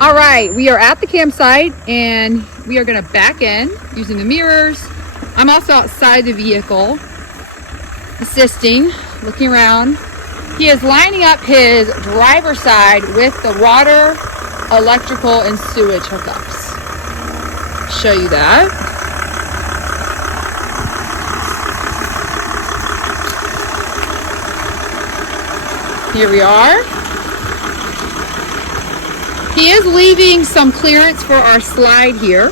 All right, we are at the campsite and we are gonna back in using the mirrors. I'm also outside the vehicle, assisting, looking around. He is lining up his driver's side with the water, electrical, and sewage hookups. Show you that. Here we are. He is leaving some clearance for our slide here.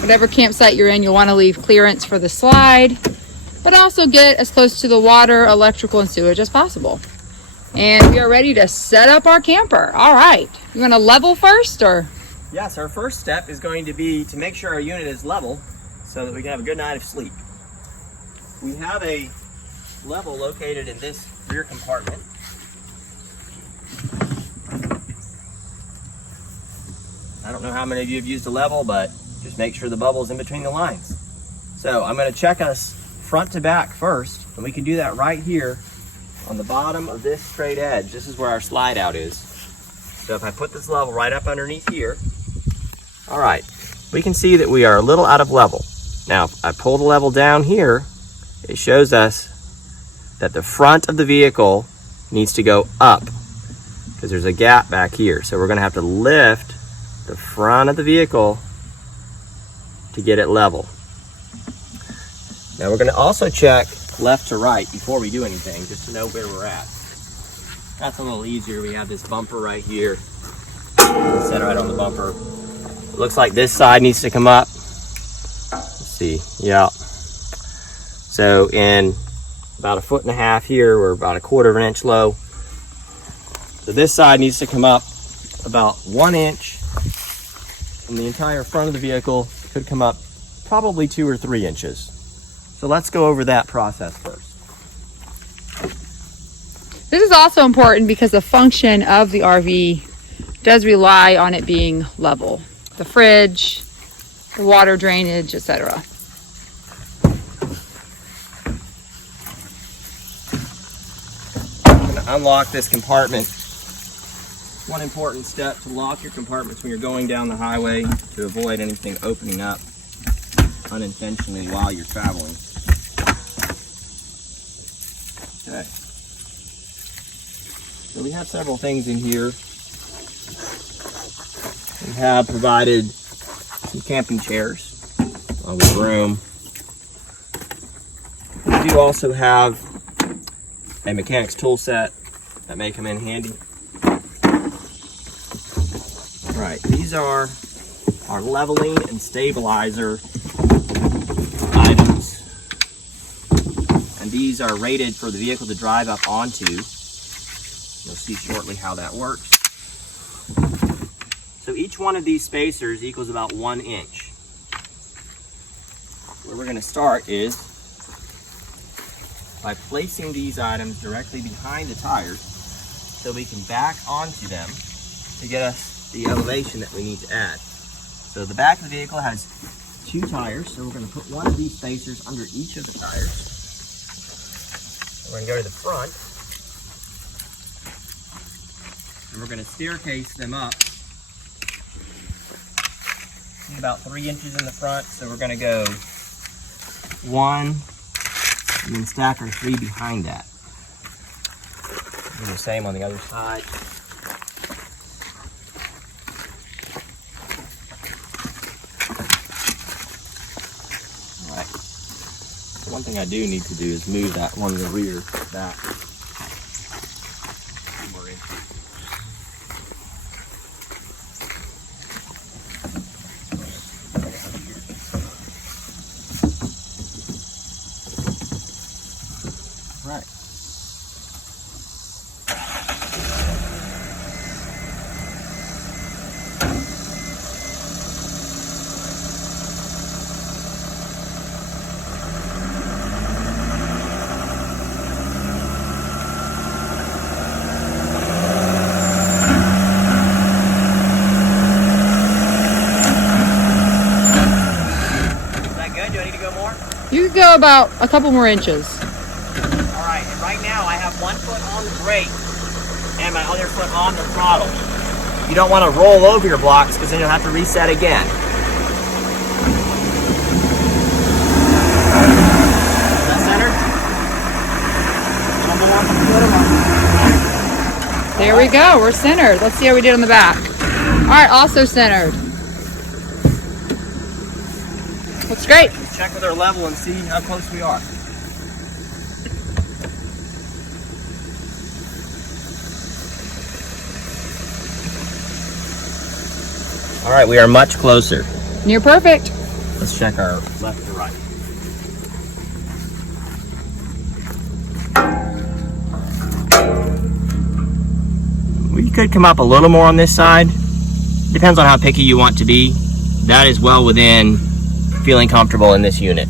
Whatever campsite you're in, you'll want to leave clearance for the slide, but also get as close to the water, electrical, and sewage as possible. And we are ready to set up our camper. All right, you want to level first, or? Yes, our first step is going to be to make sure our unit is level so that we can have a good night of sleep. We have a level located in this rear compartment. I don't know how many of you have used a level, but just make sure the bubble's in between the lines. So I'm going to check us front to back first, and we can do that right here on the bottom of this straight edge. This is where our slide out is. So if I put this level right up underneath here, all right, we can see that we are a little out of level. Now, if I pull the level down here, it shows us that the front of the vehicle needs to go up because there's a gap back here. So we're going to have to lift the front of the vehicle to get it level. Now we're going to also check left to right before we do anything, just to know where we're at. That's a little easier. We have this bumper right here. Set right on the bumper. It looks like this side needs to come up. Let's see. Yeah. So in about 1.5 feet here, we're about 1/4 inch low. So this side needs to come up about 1 inch, and the entire front of the vehicle could come up probably 2 or 3 inches. So let's go over that process first. This is also important because the function of the RV does rely on it being level. The fridge, the water drainage, etc. I'm going to unlock this compartment. One important step to lock your compartments when you're going down the highway to avoid anything opening up unintentionally while you're traveling. Okay. So we have several things in here. We have provided some camping chairs with room. We do also have a mechanic's tool set that may come in handy. Right, these are our leveling and stabilizer items. And these are rated for the vehicle to drive up onto. You'll see shortly how that works. So each one of these spacers equals about 1 inch. Where we're going to start is by placing these items directly behind the tires so we can back onto them to get us the elevation that we need to add. So the back of the vehicle has 2 tires, so we're going to put one of these spacers under each of the tires. We're going to go to the front, and we're going to staircase them up about 3 inches in the front. So we're going to go 1 and then stack our 3 behind that. Do the same on the other side. All right. One thing I do need to do is move that one in the rear back. Right. You could go about a couple more inches. All right, and right now I have 1 foot on the brake and my other foot on the throttle. You don't want to roll over your blocks because then you'll have to reset again. Is that centered? There we go. We're centered. Let's see how we did on the back. All right, also centered. Looks great. Let's check with our level and see how close we are. All right, we are much closer. Near perfect. Let's check our left to right. Well, you could come up a little more on this side. Depends on how picky you want to be. That is well within feeling comfortable in this unit.